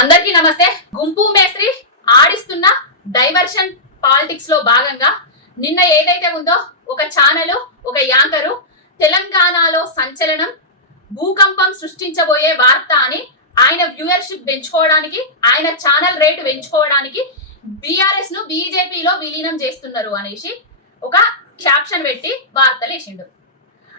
అందరికీ నమస్తే. గుంపు మేస్త్రి ఆడిస్తున్న డైవర్షన్ పాలిటిక్స్లో భాగంగా నిన్న ఏదైతే ఉందో ఒక ఛానల్ ఒక యాంకరు తెలంగాణలో సంచలనం భూకంపం సృష్టించబోయే వార్త అని ఆయన వ్యూయర్షిప్ పెంచుకోవడానికి ఆయన ఛానల్ రేటు పెంచుకోవడానికి బీఆర్ఎస్ను బీజేపీలో విలీనం చేస్తున్నారు అనేసి ఒక క్యాప్షన్ పెట్టి వార్తలు వేసిండు.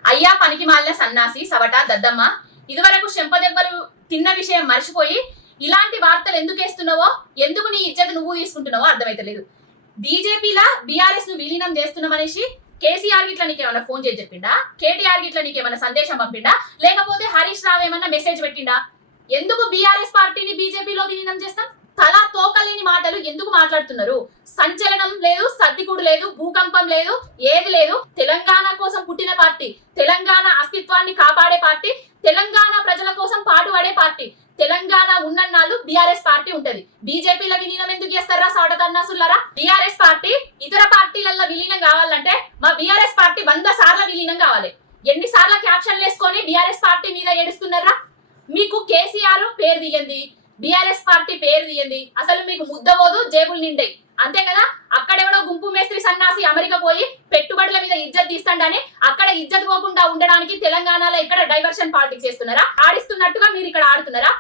అయ్యా పనికి మాలిన సన్నాసి సవట దద్దమ్మ ఇదివరకు చెంపదెబ్బలు తిన్న విషయం మర్చిపోయి ఇలాంటి వార్తలు ఎందుకు వేస్తున్నావో ఎందుకు నీ ఇజ్జత నువ్వు తీసుకుంటున్నావో అర్థమైతలేదు. బీజేపీలా బీఆర్ఎస్ను విలీనం చేస్తున్నామనేసి కేసీఆర్ గిట్ల నీకేమైనా ఫోన్ చేసి చెప్పిండా? కేటీఆర్ గిట్ల నీకేమైనా సందేశం పంపిండా? లేకపోతే హరీష్ రావు ఏమన్నా మెసేజ్ పెట్టిండా? ఎందుకు బీఆర్ఎస్ పార్టీని బీజేపీలో విలీనం చేస్తాం? తలా తోకలేని మాటలు ఎందుకు మాట్లాడుతున్నారు? సంచలనం లేదు సర్దికుడు లేదు భూకంపం లేదు ఏది లేదు. తెలంగాణ కోసం పుట్టిన పార్టీ తెలంగాణ అస్తిత్వాన్ని కాపాడే పార్టీ తెలంగాణ ప్రజల కోసం పాటుపడే పార్టీ. తెలంగాణ ఉన్నన్నాళ్ళు బీఆర్ఎస్ పార్టీ ఉంటది. బీజేపీలో విలీనం ఎందుకు చేస్తారా సోటతన్నాసులారా బీఆర్ఎస్ పార్టీ ఇతర పార్టీలలో విలీనం కావాలంటే మా బీఆర్ఎస్ పార్టీ వంద సార్ల విలీనం కావాలి. ఎన్ని సార్ల క్యాప్షన్లు వేసుకొని బీఆర్ఎస్ పార్టీ మీద ఏడుస్తున్నారా? మీకు కేసీఆర్ పేరు తీయండి. బీఆర్ఎస్ పార్టీ పేరు తీయండి. అసలు మీకు ముద్దబోదు జేబులు నిండాయి అంతే కదా? అక్కడెవడో గుంపు మేస్త్రి సన్నాసి అమెరికా పోయి ఇజ్జత్ తీస్తాడని అక్కడ ఇజ్జత్ పోకుండా ఉండడానికి తెలంగాణలో ఇక్కడ డైవర్షన్ పాలిటిక్స్ చేస్తున్నారా? ఆడిస్తున్నట్టుగా మీరు ఇక్కడ ఆడుతున్నారా?